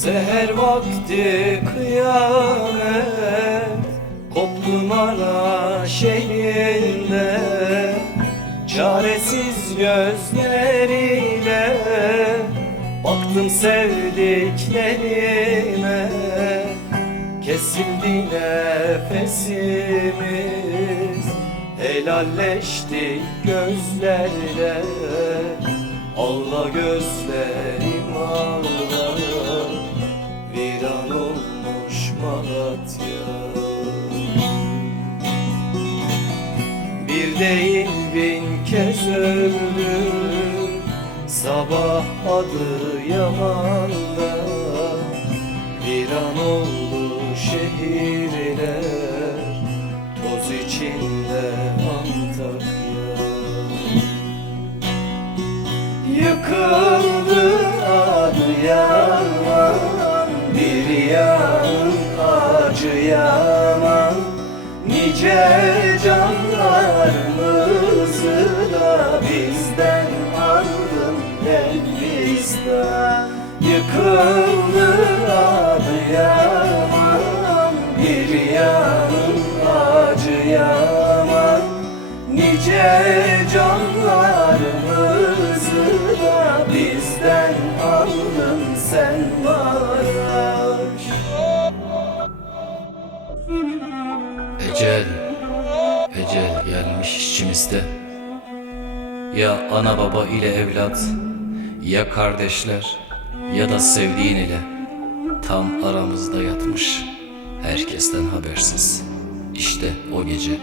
Seher vakti kıyamet Koptu Mara şehrinde. Çaresiz gözleriyle Baktım sevdiklerime. Kesildi nefesimiz Helalleştik gözlerle Ağla gözlerim ağla Malatya Bir değil bin kez öldüm Sabah adı Yaman'da. Viran oldu şehirler Toz içinde Antakya. Yıkıldı Yıkıldı Adıyaman Bir yan acıyaman Nice canlarımızı da bizden aldın sen Maraş. Ecel, ecel gelmiş içimizde. Ya ana baba ile evlat, ya kardeşler ya da sevdiğin ile tam aramızda yatmış. Herkesten habersiz. İşte o gece.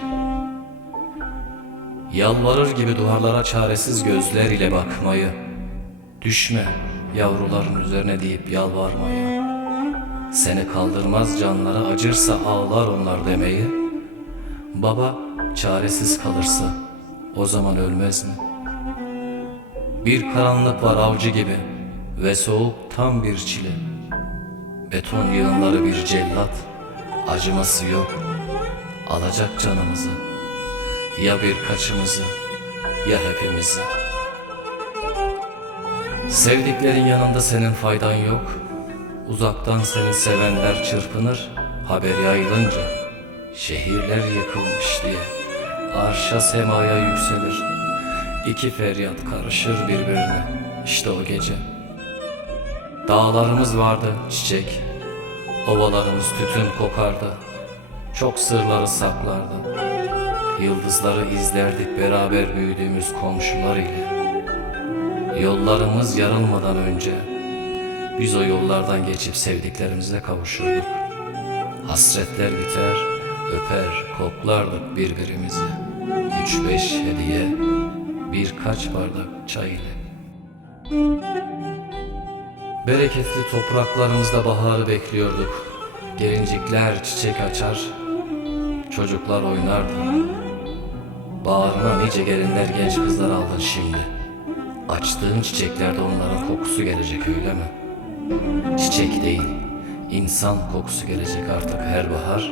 Yalvarır gibi duvarlara çaresiz gözler ile bakmayı, düşme yavruların üzerine deyip yalvarmayı, seni kaldırmaz canlara acırsa ağlar onlar demeyi, Baba çaresiz kalırsa o zaman ölmez mi? Bir karanlık var avcı gibi ve soğuk tam bir çile. Beton yığınları bir cellat, acıması yok. Alacak canımızı, ya birkaçımızı ya hepimizi. Sevdiklerin yanında senin faydan yok. Uzaktan seni sevenler çırpınır, haber yayılınca. Şehirler yıkılmış diye arşa semaya yükselir. İki feryat karışır birbirine işte o gece. Dağlarımız vardı çiçek, ovalarımız tütün kokardı. Çok sırları saklardı. Yıldızları izlerdik beraber büyüdüğümüz komşular ile. Yollarımız yarılmadan önce biz o yollardan geçip sevdiklerimize kavuşurduk. Hasretler biter, öper, koklardık birbirimizi. Üç beş hediye, birkaç bardak çay ile. Bereketli topraklarımızda baharı bekliyorduk. Gelincikler çiçek açar, çocuklar oynardı. Bağrına nice gelinler genç kızlar aldın şimdi. Açtığın çiçeklerde onların kokusu gelecek öyle mi? Çiçek değil, insan kokusu gelecek artık her bahar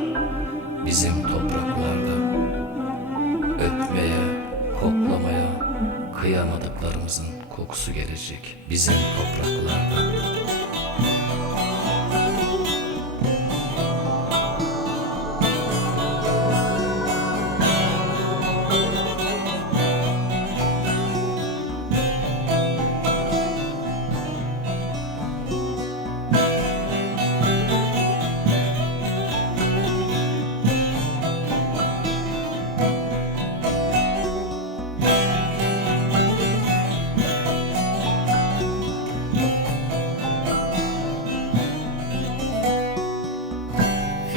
bizim topraklarda. Öpmeye, koklamaya kıyamadıklarımızın kokusu gelecek bizim topraklarda.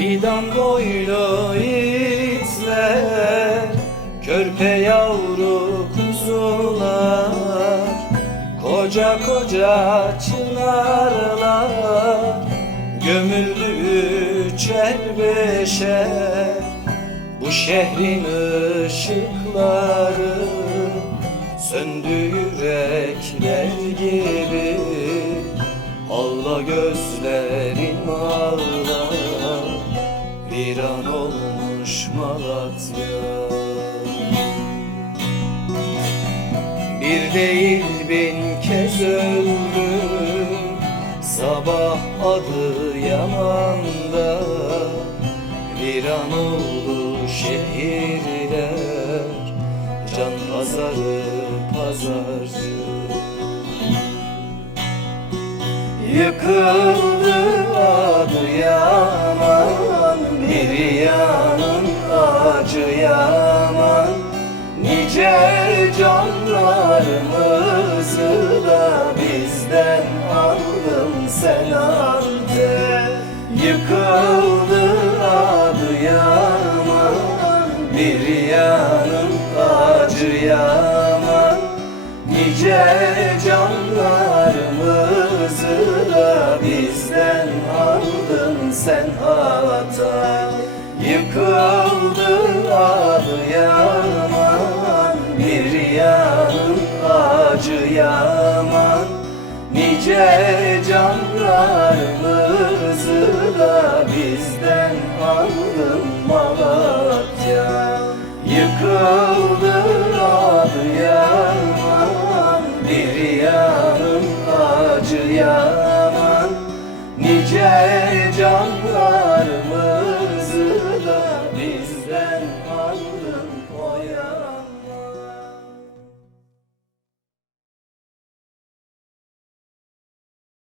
Fidan boylu itler Körpe yavru kuzular. Koca koca çınarlar Gömüldü üçer beşer Bu şehrin ışıkları Söndü yürekler gibi. Ağla gözlerin ağla Viran olmuş Malatya. Bir değil bin kez öldüm Sabah adı Yaman'da Viran oldu şehirler Can pazarı pazarcı. Yıkıldı adı Yaman canlarımızı da bizden aldın sen artık? Yıkıldı adı Yaman Bir yanın acı yaman. Nice canlarımızı da bizden aldın sen hata Yıkıldı adı yaman canlarımızı da bizden aldın Malatya. Yıkıldı adı yaman Bir yanın acı yaman. Nice canlarımızı